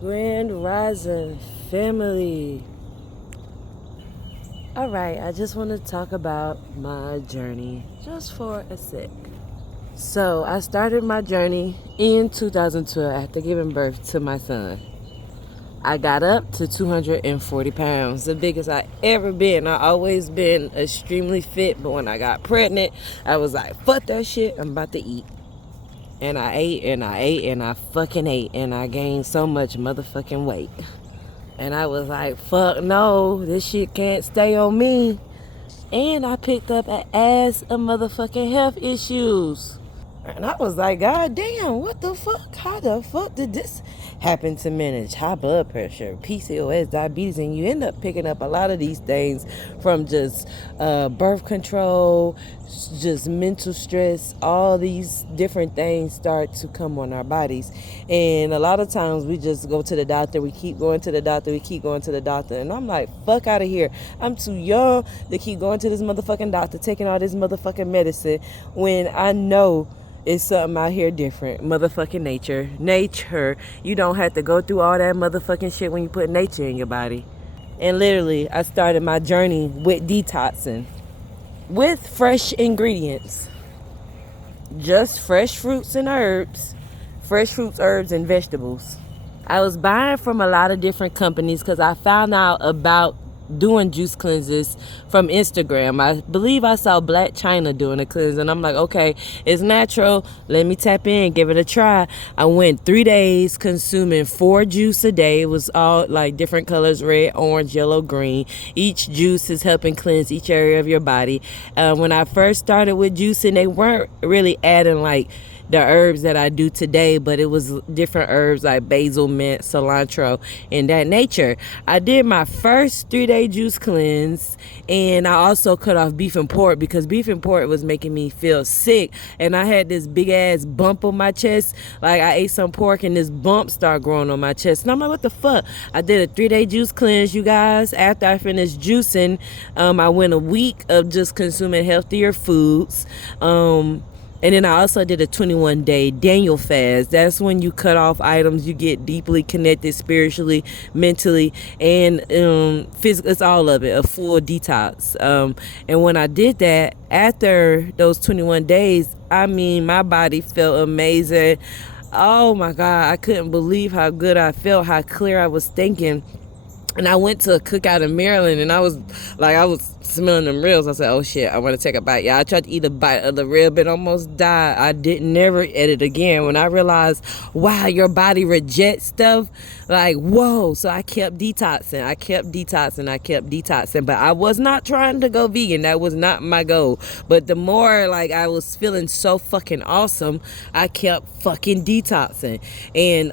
Grand Rising family. Alright, I just want to talk about my journey just for a sec. So, I started my journey in 2012 after giving birth to my son. I got up to 240 pounds, the biggest I ever been. I always been extremely fit, but when I got pregnant, I was like, fuck that shit, I'm about to eat. And I ate and I ate and I fucking ate and I gained so much motherfucking weight. And I was like, fuck no, this shit can't stay on me. And I picked up an ass of motherfucking health issues. And I was like, God damn, what the fuck? How the fuck did this happen to manage high blood pressure, PCOS, diabetes? And you end up picking up a lot of these things from just birth control, just mental stress. All these different things start to come on our bodies. And a lot of times we just go to the doctor. We keep going to the doctor. We keep going to the doctor. And I'm like, fuck out of here. I'm too young to keep going to this motherfucking doctor, taking all this motherfucking medicine when I know it's something out here different. Motherfucking nature. Nature. You don't have to go through all that motherfucking shit when you put nature in your body. And literally, I started my journey with detoxing. With fresh ingredients. Just fresh fruits and herbs. Fresh fruits, herbs, and vegetables. I was buying from a lot of different companies because I found out about doing juice cleanses from Instagram. I believe I saw Black China doing a cleanse, and I'm like, okay, it's natural. Let me tap in, give it a try. I went 3 days consuming 4 juice a day. It was all like different colors: red, orange, yellow, green. Each juice is helping cleanse each area of your body. When I first started with juicing, they weren't really adding like the herbs that I do today, but it was different herbs like basil, mint, cilantro, and that nature. I did my first 3-day juice cleanse, and I also cut off beef and pork because beef and pork was making me feel sick, and I had this big ass bump on my chest. Like I ate some pork and this bump started growing on my chest, and I'm like, what the fuck? I did a 3-day juice cleanse, you guys. After I finished juicing, I went a week of just consuming healthier foods. And then I also did a 21-day Daniel fast. That's when you cut off items. You get deeply connected spiritually, mentally, and physically. It's all of it, a full detox. And when I did that, after those 21 days, I mean, my body felt amazing. Oh my God, I couldn't believe how good I felt, how clear I was thinking. And I went to a cookout in Maryland, and I was smelling them ribs. I said, oh shit, I want to take a bite. Yeah, I tried to eat a bite of the rib and almost died. I didn't never eat it again. When I realized, wow, your body rejects stuff, like, whoa. So I kept detoxing. But I was not trying to go vegan. That was not my goal. But the more like I was feeling so fucking awesome, I kept fucking detoxing. And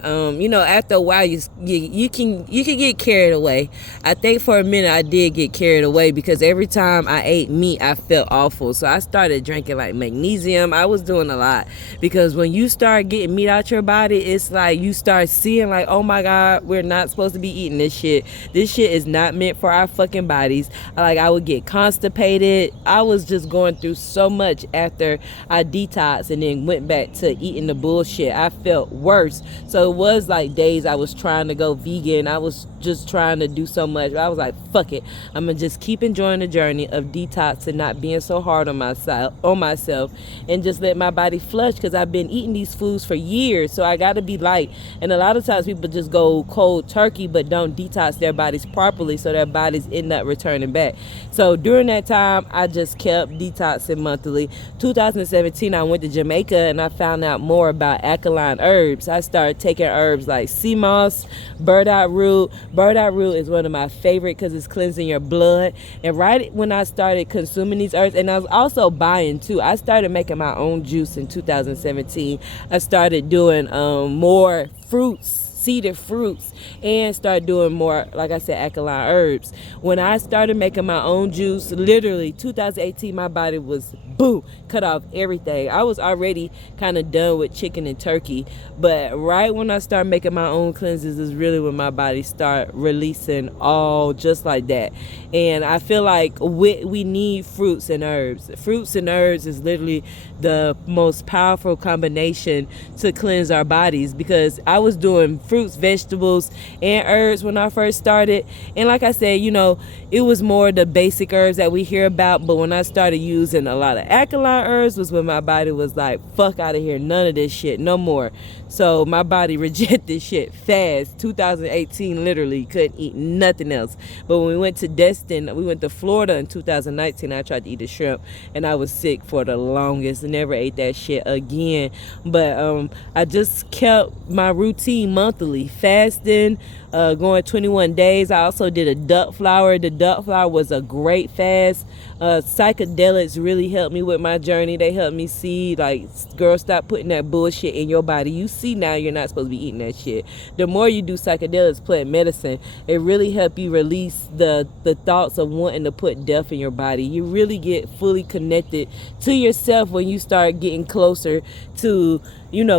after a while, you can get carried away. I think for a minute I did get carried away because every time I ate meat, I felt awful. So I started drinking like magnesium. I was doing a lot because when you start getting meat out your body, it's like you start seeing like, oh my God, we're not supposed to be eating this shit. This shit is not meant for our fucking bodies. Like I would get constipated. I was just going through so much after I detoxed and then went back to eating the bullshit. I felt worse. So it was like days I was trying to go vegan. I was just trying to do so much. I was like, fuck it. I'm gonna just keep enjoying the journey of detox and not being so hard on myself and just let my body flush because I've been eating these foods for years. So I gotta be light. And a lot of times people just go cold turkey but don't detox their bodies properly, so their bodies end up returning back. So during that time, I just kept detoxing monthly. 2017, I went to Jamaica and I found out more about alkaline herbs. I started taking herbs like sea moss, burdock root. Burdock root is one of my favorite because it's cleansing your blood. And right when I started consuming these herbs, and I was also buying too, I started making my own juice in 2017. I started doing more fruits, seeded fruits, and start doing more, like I said, alkaline herbs. When I started making my own juice, literally 2018, my body was boom, cut off everything. I was already kind of done with chicken and turkey, but right when I started making my own cleanses is really when my body started releasing all just like that. And I feel like we need fruits and herbs. Fruits and herbs is literally the most powerful combination to cleanse our bodies, because I was doing fruits, vegetables, and herbs when I first started. And like I said, it was more the basic herbs that we hear about. But when I started using a lot of alkaline herbs was when my body was like, fuck out of here, none of this shit, no more. So my body rejected shit fast. 2018, literally couldn't eat nothing else. But when we went to Florida in 2019, I tried to eat the shrimp and I was sick for the longest. Never ate that shit again. But I just kept my routine monthly, fasting, going 21 days. I also did a duck flower. The duck flower was a great fast. Psychedelics really helped me with my journey. They helped me see, like, girl, stop putting that bullshit in your body. You see now you're not supposed to be eating that shit. The more you do psychedelics, plant medicine, it really help you release the thoughts of wanting to put death in your body. You really get fully connected to yourself when you start getting closer to,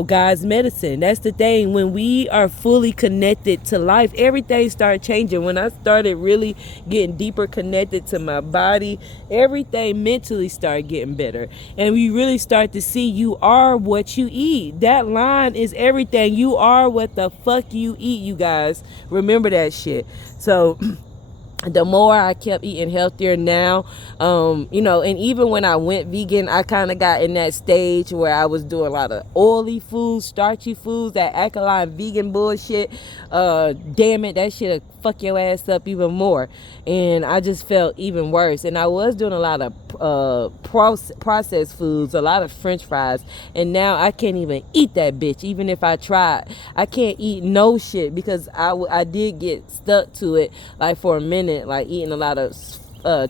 God's medicine. That's the thing. When we are fully connected to life, everything started changing. When I started really getting deeper connected to my body, everything mentally started getting better. And we really start to see you are what you eat. That line is everything. You are what the fuck you eat, you guys. Remember that shit. So the more I kept eating healthier now, and even when I went vegan, I kind of got in that stage where I was doing a lot of oily foods, starchy foods, that alkaline vegan bullshit. Damn it, that shit'll fuck your ass up even more. And I just felt even worse. And I was doing a lot of processed foods, a lot of French fries. And now I can't even eat that bitch, even if I tried. I can't eat no shit because I did get stuck to it, like, for a minute, like eating a lot of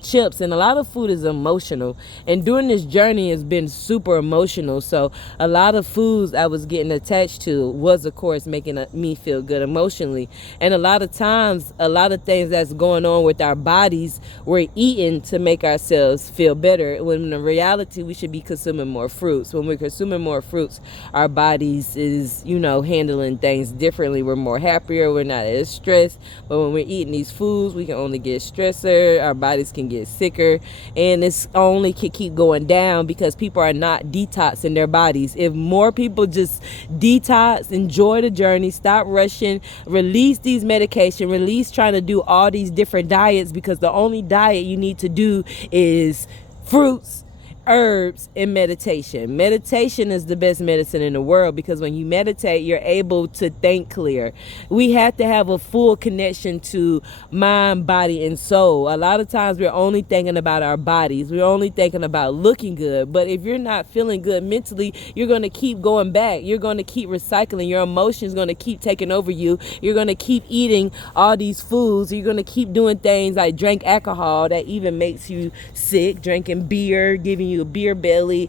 chips, and a lot of food is emotional, and during this journey has been super emotional. So a lot of foods I was getting attached to was, of course, making me feel good emotionally. And a lot of times, a lot of things that's going on with our bodies, we're eating to make ourselves feel better, when in reality we should be consuming more fruits. When we're consuming more fruits, our bodies is handling things differently. We're more happier, we're not as stressed. But when we're eating these foods, we can only get stressor, our bodies can get sicker, and it's only can keep going down because people are not detoxing their bodies. If more people just detox, enjoy the journey, stop rushing, release these medication, release trying to do all these different diets, because the only diet you need to do is fruits, herbs, and meditation. Meditation is the best medicine in the world, because when you meditate, you're able to think clear. We have to have a full connection to mind, body, and soul. A lot of times we're only thinking about our bodies. We're only thinking about looking good. But if you're not feeling good mentally, you're going to keep going back. You're going to keep recycling. Your emotions going to keep taking over you. You're going to keep eating all these foods. You're going to keep doing things like drink alcohol that even makes you sick, drinking beer, giving you a beer belly,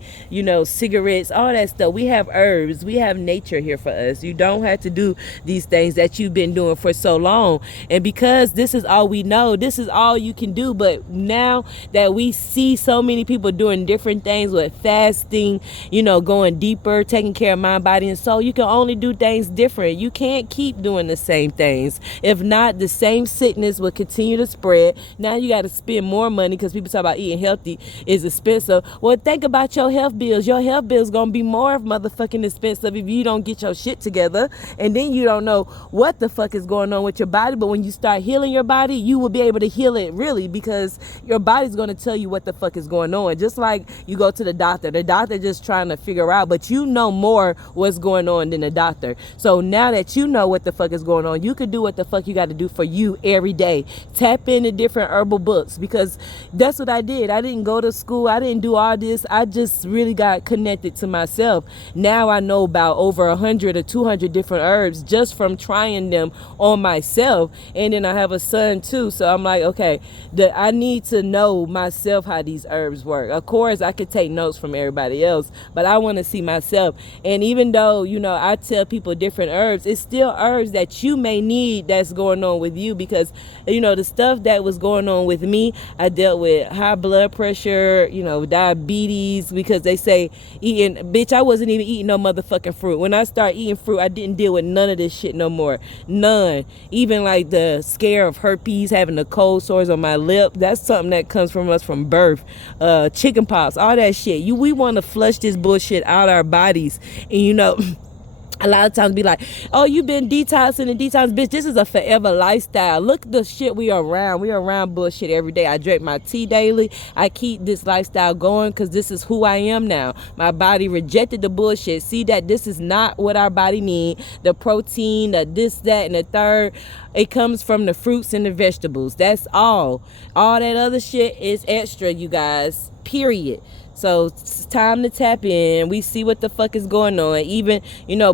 cigarettes, all that stuff. We have herbs, we have nature here for us. You don't have to do these things that you've been doing for so long. And because this is all we know, this is all you can do. But now that we see so many people doing different things with fasting, going deeper, taking care of mind, body, and soul, you can only do things different. You can't keep doing the same things. If not, the same sickness will continue to spread. Now you got to spend more money, because people talk about eating healthy is expensive. Well, think about your health bills. Your health bills gonna be more motherfucking expensive if you don't get your shit together. And then you don't know what the fuck is going on with your body. But when you start healing your body, you will be able to heal it really, because your body's gonna tell you what the fuck is going on. Just like you go to the doctor just trying to figure out, but you know more what's going on than the doctor. So now that you know what the fuck is going on, you could do what the fuck you got to do for you every day. Tap into different herbal books, because that's what I did. I didn't go to school. I didn't do all this. I just really got connected to myself. Now I know about over 100 or 200 different herbs just from trying them on myself. And then I have a son too, so I'm like, okay, I need to know myself how these herbs work. Of course, I could take notes from everybody else, but I want to see myself. And even though, I tell people different herbs, it's still herbs that you may need that's going on with you, because, the stuff that was going on with me, I dealt with high blood pressure, diabetes, because they say I wasn't even eating no motherfucking fruit. When I started eating fruit, I didn't deal with none of this shit no more. None. Even like the scare of herpes, having the cold sores on my lip, that's something that comes from us from birth. Chicken pox, all that shit. We want to flush this bullshit out our bodies. And A lot of times be like, oh, you been detoxing and detox, bitch. This is a forever lifestyle. Look at the shit we are around. We are around bullshit every day. I drink my tea daily. I keep this lifestyle going because this is who I am now. My body rejected the bullshit. See that this is not what our body need. The protein, the this, that, and the third. It comes from the fruits and the vegetables. That's all. All that other shit is extra, you guys. Period. So it's time to tap in. We see what the fuck is going on. Even,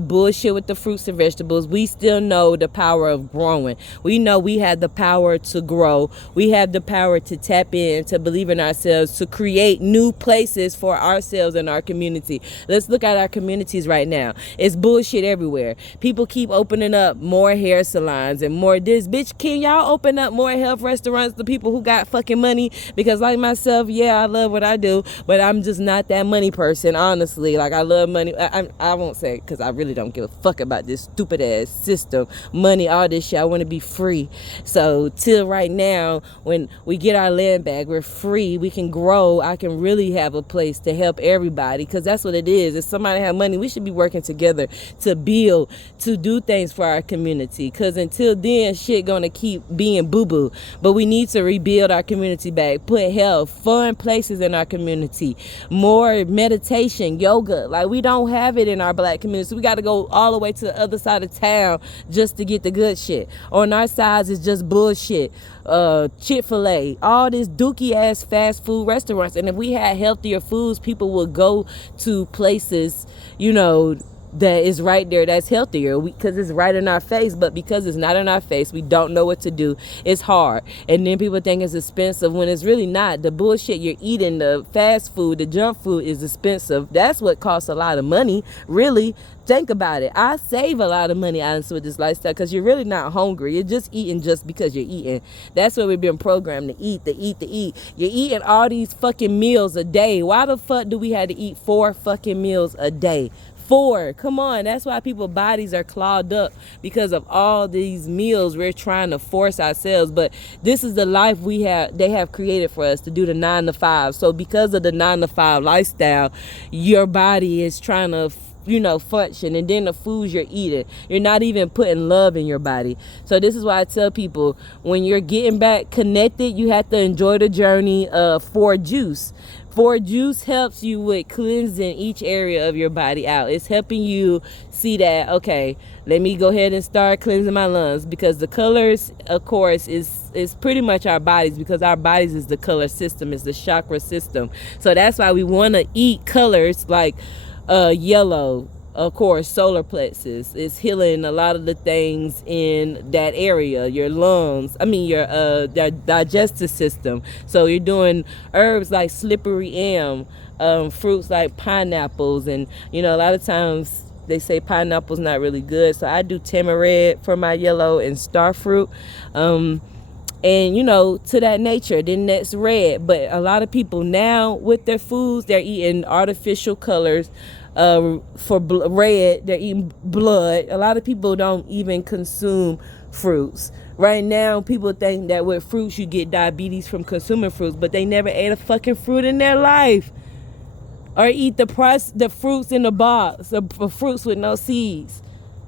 bullshit with the fruits and vegetables. We still know the power of growing. We know we have the power to grow. We have the power to tap in, to believe in ourselves, to create new places for ourselves and our community. Let's look at our communities right now. It's bullshit everywhere. People keep opening up more hair salons and more this. Bitch, can y'all open up more health restaurants to people who got fucking money? Because like myself, yeah, I love what I do, but I'm just not that money person, honestly. Like, I love money. I won't say, because I really don't give a fuck about this stupid ass system, money, all this shit. I want to be free. So till right now, when we get our land back, we're free, we can grow. I can really have a place to help everybody, because that's what it is. If somebody have money, we should be working together to build, to do things for our community, because until then, shit gonna keep being boo-boo. But we need to rebuild our community back, put health, fun places in our community, more meditation, yoga. Like, we don't have it in our black community. So we got to go all the way to the other side of town just to get the good shit. On our sides, it's just bullshit. Chick-fil-A, all this dookie ass fast food restaurants. And if we had healthier foods, people would go to places, that is right there, that's healthier, because it's right in our face. But because it's not in our face, we don't know what to do. It's hard. And then people think it's expensive when it's really not. The bullshit you're eating, the fast food, the junk food, is expensive. That's what costs a lot of money, really. Think about it. I save a lot of money honestly with this lifestyle, because you're really not hungry. You're just eating just because you're eating. That's what we've been programmed to eat, to eat, to eat. You're eating all these fucking meals a day. Why the fuck do we have to eat 4 fucking meals a day? 4. Come on. That's why people's bodies are clogged up, because of all these meals we're trying to force ourselves. But this is the life they have created for us, to do the 9 to 5. So because of the 9 to 5 lifestyle, your body is trying to function. And then the foods you're eating, you're not even putting love in your body. So this is why I tell people, when you're getting back connected, you have to enjoy the journey for juice. For juice helps you with cleansing each area of your body out. It's helping you see that, okay, let me go ahead and start cleansing my lungs, because the colors, of course, is pretty much our bodies, because our bodies is the color system, is the chakra system. So that's why we want to eat colors like yellow. Of course, solar plexus is healing a lot of the things in that area, your lungs, your digestive system. So you're doing herbs like slippery elm, fruits like pineapples, and a lot of times they say pineapple's not really good, so I do tamarind for my yellow and star fruit. And to that nature. Then that's red. But a lot of people now with their foods, they're eating artificial colors. For red, they're eating blood. A lot of people don't even consume fruits. Right now, people think that with fruits you get diabetes from consuming fruits, but they never ate a fucking fruit in their life. Or eat the fruits in the box, the fruits with no seeds.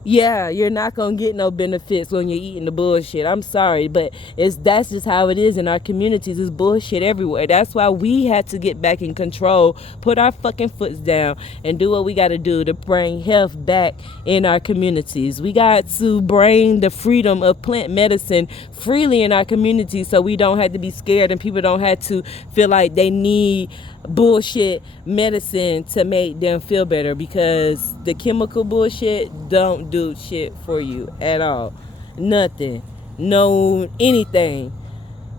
Yeah, you're not gonna get no benefits when you're eating the bullshit. I'm sorry, but that's just how it is in our communities. It's bullshit everywhere. That's why we had to get back in control, put our fucking foots down, and do what we got to do to bring health back in our communities. We got to bring the freedom of plant medicine freely in our communities, so we don't have to be scared and people don't have to feel like they need bullshit medicine to make them feel better, because the chemical bullshit don't do shit for you at all. Nothing. No anything.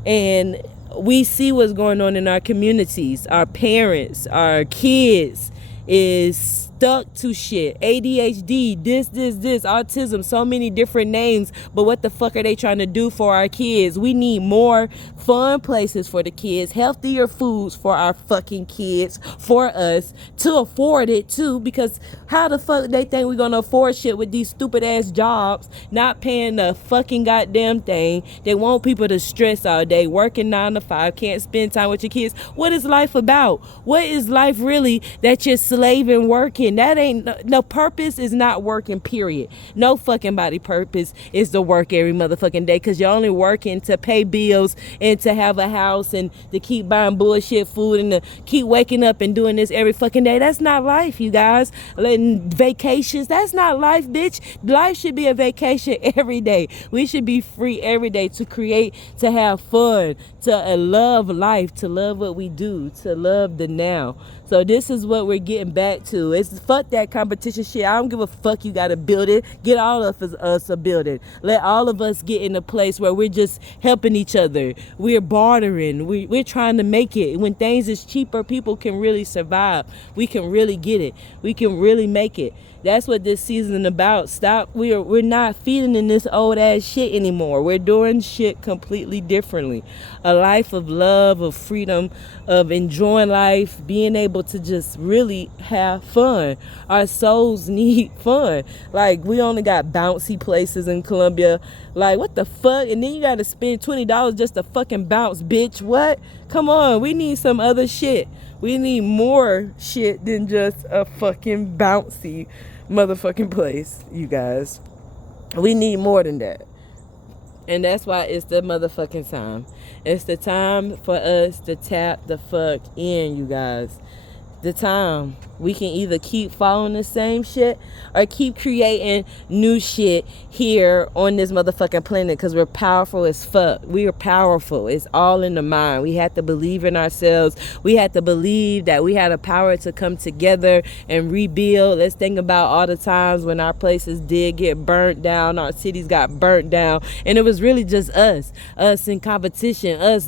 And we see what's going on in our communities. Our parents, our kids is stuck to shit. ADHD, this, autism, so many different names. But what the fuck are they trying to do for our kids? We need more fun places for the kids, healthier foods for our fucking kids, for us to afford it too, because how the fuck they think we're gonna afford shit with these stupid ass jobs, not paying the fucking goddamn thing? They want people to stress all day, working 9 to 5, can't spend time with your kids. What is life about? What is life really that you're slaving working working. That ain't no purpose is not working, period. No fucking body purpose is to work every motherfucking day, because you're only working to pay bills and to have a house and to keep buying bullshit food and to keep waking up and doing this every fucking day. That's not life, you guys. Letting vacations, that's not life, bitch. Life should be a vacation every day. We should be free every day to create, to have fun, to love life, to love what we do, to love the now. So this is what we're getting back to. It's fuck that competition shit. I don't give a fuck. You gotta build it. Get all of us a building. Let all of us get in a place where we're just helping each other. We're bartering. We're trying to make it. When things is cheaper, people can really survive. We can really get it. We can really make it. That's what this season is about. Stop. We're not feeding in this old ass shit anymore. We're doing shit completely differently. A life of love, of freedom, of enjoying life, being able to just really have fun. Our souls need fun. Like, we only got bouncy places in Colombia. Like, what the fuck? And then you gotta spend $20 just to fucking bounce, bitch. What? Come on. We need some other shit. We need more shit than just a fucking bouncy motherfucking place, you guys. We need more than that. And that's why it's the motherfucking time. It's the time for us to tap the fuck in, you guys. The time. We can either keep following the same shit or keep creating new shit here on this motherfucking planet, because we're powerful as fuck. We are powerful. It's all in the mind. We have to believe in ourselves. We have to believe that we had a power to come together and rebuild. Let's think about all the times when our places did get burnt down, our cities got burnt down, and it was really just us in competition, us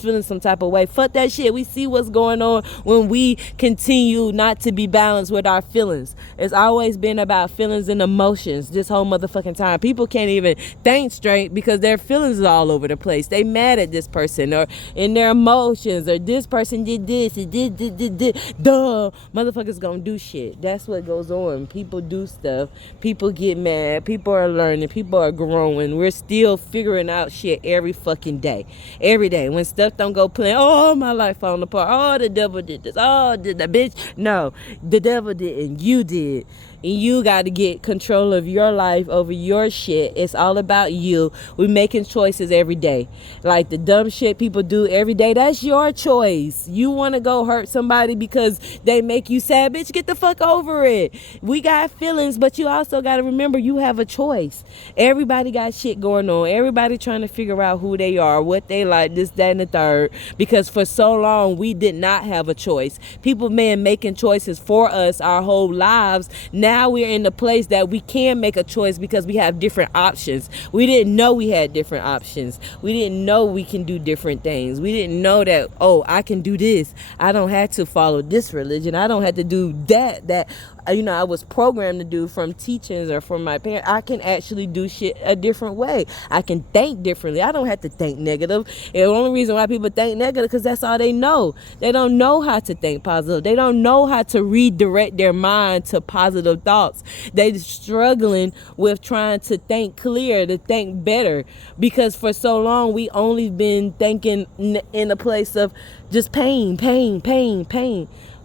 feeling some type of way. Fuck that shit. We see what's going on when we continue not to be balanced with our feelings. It's always been about feelings and emotions this whole motherfucking time. People can't even think straight because their feelings are all over the place. They mad at this person or in their emotions, or this person did this, it did. Duh. Motherfuckers gonna do shit. That's what goes on. People do stuff. People get mad. People are learning. People are growing. We're still figuring out shit every fucking day. Every day. When stuff don't go plan, oh, my life falling apart. Oh, the devil did this. Oh, did the bitch? No, the devil didn't. You did. And you got to get control of your life over your shit. It's all about you. We're making choices every day. Like the dumb shit people do every day, that's your choice. You want to go hurt somebody because they make you sad, bitch, get the fuck over it. We got feelings, but you also got to remember you have a choice. Everybody got shit going on. Everybody trying to figure out who they are, what they like, this, that, and the third. Because for so long, we did not have a choice. People been making choices for us our whole lives. Now we're in the place that we can make a choice because we have different options. We didn't know we had different options. We didn't know we can do different things. We didn't know that, oh, I can do this. I don't have to follow this religion. I don't have to do that I was programmed to do from teachings or from my parents. I can actually do shit a different way. I can think differently. I don't have to think negative. And the only reason why people think negative because that's all they know. They don't know how to think positive. They don't know how to redirect their mind to positive thoughts. They're struggling with trying to think clear, to think better, because for so long we only been thinking in a place of just pain.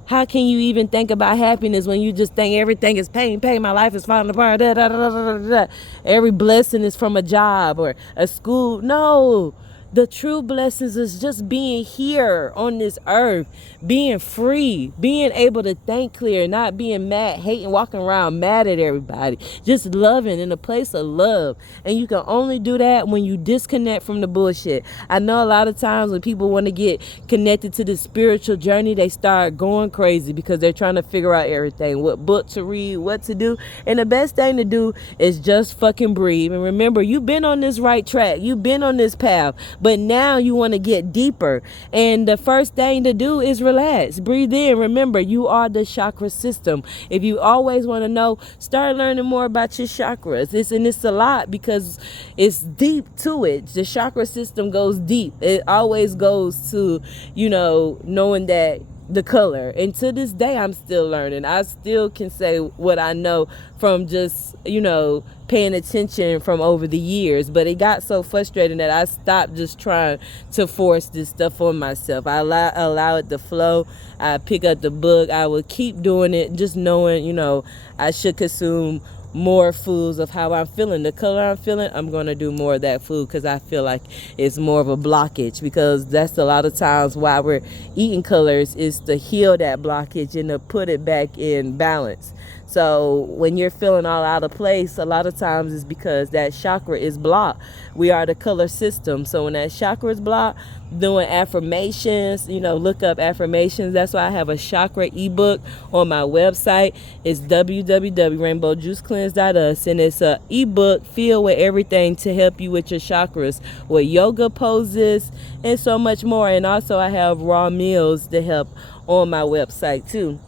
How can you even think about happiness when you just think everything is pain? My life is falling apart. Every blessing is from a job or a school. No. The true blessings is just being here on this earth, being free, being able to think clear, not being mad, hating, walking around mad at everybody, just loving in a place of love. And you can only do that when you disconnect from the bullshit. I know a lot of times when people want to get connected to the spiritual journey, they start going crazy because they're trying to figure out everything, what book to read, what to do. And the best thing to do is just fucking breathe. And remember, you've been on this right track. You've been on this path. But now you want to get deeper. And the first thing to do is relax. Breathe in. Remember, you are the chakra system. If you always want to know, start learning more about your chakras. It's a lot because it's deep to it. The chakra system goes deep. It always goes to, knowing that the color. And to this day, I'm still learning. I still can say what I know from just, paying attention from over the years. But it got so frustrating that I stopped just trying to force this stuff on myself. I allow it to flow. I pick up the book. I will keep doing it, just knowing, I should consume more foods of how I'm feeling. The color I'm feeling, I'm going to do more of that food because I feel like it's more of a blockage, because that's a lot of times why we're eating colors, is to heal that blockage and to put it back in balance. So when you're feeling all out of place, a lot of times it's because that chakra is blocked. We are the color system. So when that chakra is blocked, doing affirmations, look up affirmations. That's why I have a chakra ebook on my website. It's www.rainbowjuicecleanse.us, and it's a ebook filled with everything to help you with your chakras, with yoga poses and so much more. And also I have raw meals to help on my website too.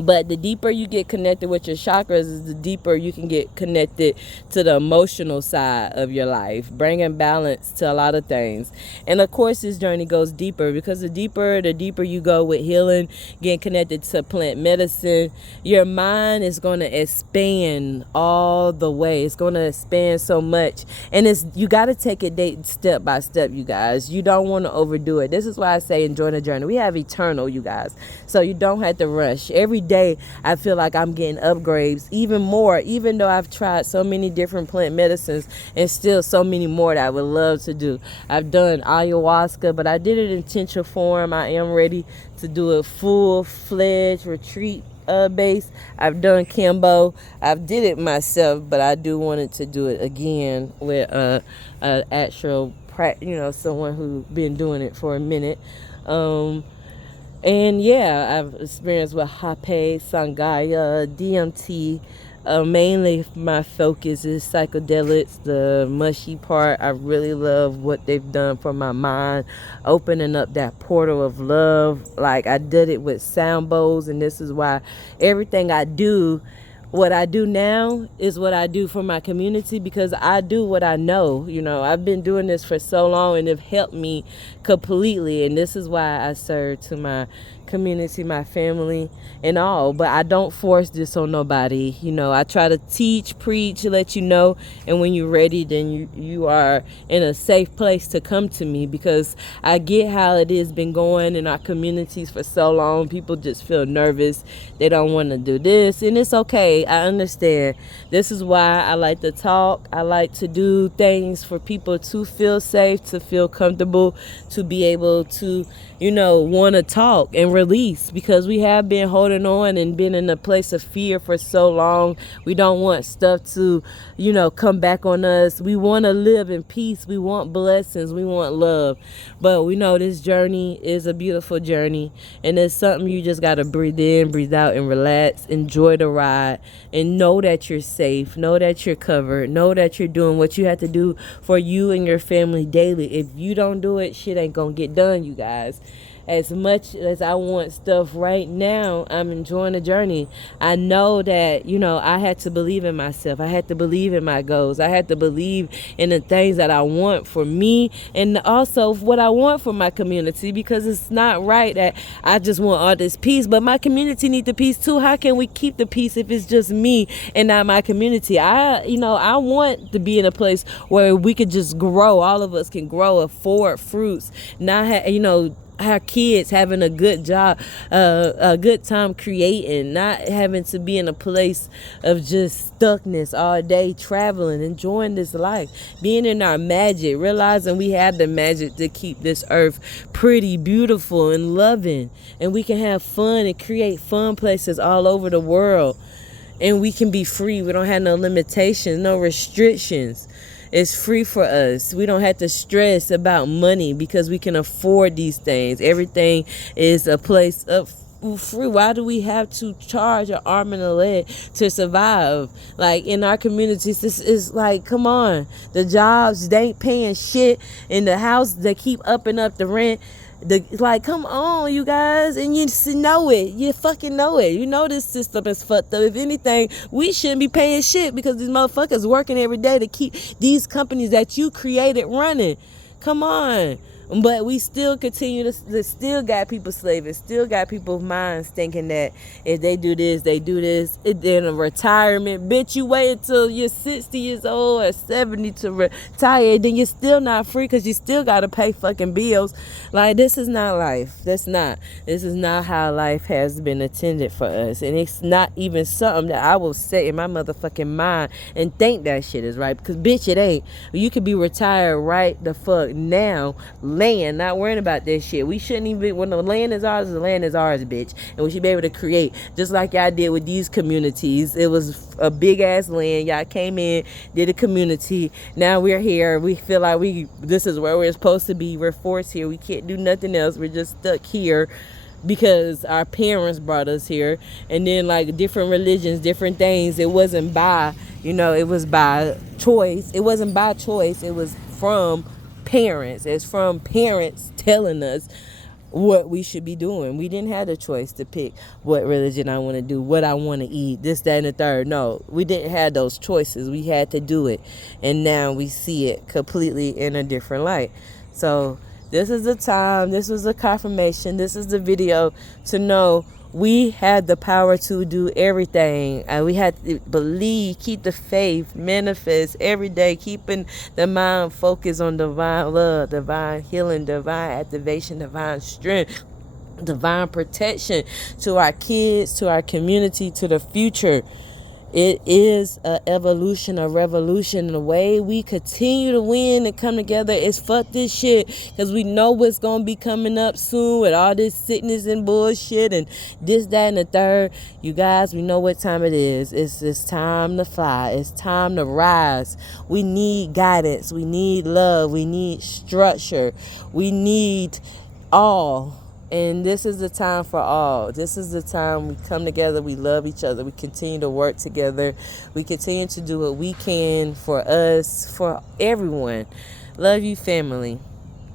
But the deeper you get connected with your chakras, is the deeper you can get connected to the emotional side of your life, bringing balance to a lot of things. And of course, this journey goes deeper, because the deeper you go with healing, getting connected to plant medicine, your mind is going to expand all the way. It's going to expand so much. And you got to take it step by step, you guys. You don't want to overdo it. This is why I say enjoy the journey. We have eternal, you guys. So you don't have to rush. Every day I feel like I'm getting upgrades even more, even though I've tried so many different plant medicines, and still so many more that I would love to do. I've done ayahuasca, but I did it in tincture form. I am ready to do a full-fledged retreat base. I've done Kimbo. I've did it myself, but I do want to do it again with an actual someone who's been doing it for a minute. And yeah, I've experienced with Hape, Sangaya, DMT. Mainly my focus is psychedelics, the mushy part. I really love what they've done for my mind, opening up that portal of love. Like, I did it with sound bowls, and this is why everything I do, what I do now is what I do for my community, because I do what I know. I've been doing this for so long, and it helped me completely. And this is why I serve to my community, my family, and all. But I don't force this on nobody. I try to teach, preach, let you know. And when you're ready, then you are in a safe place to come to me, because I get how it has been going in our communities for so long. People just feel nervous. They don't want to do this, and it's okay. I understand. This is why I like to talk. I like to do things for people to feel safe, to feel comfortable, to be able to, want to talk and release, because we have been holding on and been in a place of fear for so long. We don't want stuff to, come back on us. We want to live in peace. We want blessings. We want love. But we know this journey is a beautiful journey, and it's something you just got to breathe in, breathe out, and relax. Enjoy the ride, and know that you're safe. Know that you're covered. Know that you're doing what you have to do for you and your family daily. If you don't do it, shit ain't gonna get done, you guys. As much as I want stuff right now, I'm enjoying the journey. I know that, I had to believe in myself. I had to believe in my goals. I had to believe in the things that I want for me, and also what I want for my community, because it's not right that I just want all this peace, but my community need the peace too. How can we keep the peace if it's just me and not my community? I want to be in a place where we could just grow. All of us can grow, afford fruits, not our kids having a good job, a good time creating, not having to be in a place of just stuckness all day, traveling, enjoying this life, being in our magic, realizing we have the magic to keep this earth pretty, beautiful, and loving, and we can have fun and create fun places all over the world, and we can be free. We don't have no limitations, no restrictions. It's free for us. We don't have to stress about money, because we can afford these things. Everything is a place of free. Why do we have to charge an arm and a leg to survive? Like, in our communities, this is like, come on. The jobs, they ain't paying shit. In the house, they keep upping up the rent. Come on, you guys, and you know it. You fucking know it. You know this system is fucked up. If anything, we shouldn't be paying shit, because these motherfuckers working every day to keep these companies that you created running. Come on. But we still continue to still got people slaving, still got people's minds thinking that if they do this, they do this. Then a retirement, bitch, you wait until you're 60 years old or 70 to retire, then you're still not free because you still got to pay fucking bills. Like, this is not life. This is not how life has been intended for us. And it's not even something that I will set in my motherfucking mind and think that shit is right, because bitch, it ain't. You could be retired right the fuck now, land, not worrying about this shit. We shouldn't even, when the land is ours, the land is ours, bitch. And we should be able to create, just like y'all did with these communities. It was a big ass land. Y'all came in, did a community. Now we're here. We feel like this is where we're supposed to be. We're forced here. We can't do nothing else. We're just stuck here because our parents brought us here. And then, like, different religions, different things, it wasn't by, it was by choice. It wasn't by choice. It was from parents. It's from parents telling us what we should be doing. We didn't have the choice to pick what religion I want to do, what I want to eat, this, that, and the third. No, we didn't have those choices. We had to do it. And now we see it completely in a different light. So this is the time. This was a confirmation. This is the video to know we had the power to do everything. We had to believe, keep the faith, manifest every day, keeping the mind focused on divine love, divine healing, divine activation, divine strength, divine protection to our kids, to our community, to the future. It is an evolution, a revolution. The way we continue to win and come together is fuck this shit, because we know what's going to be coming up soon with all this sickness and bullshit and this, that, and the third. You guys, we know what time it is. It's time to fly. It's time to rise. We need guidance. We need love. We need structure. We need all. And this is the time for all. This is the time we come together. We love each other. We continue to work together. We continue to do what we can for us, for everyone. Love you, family.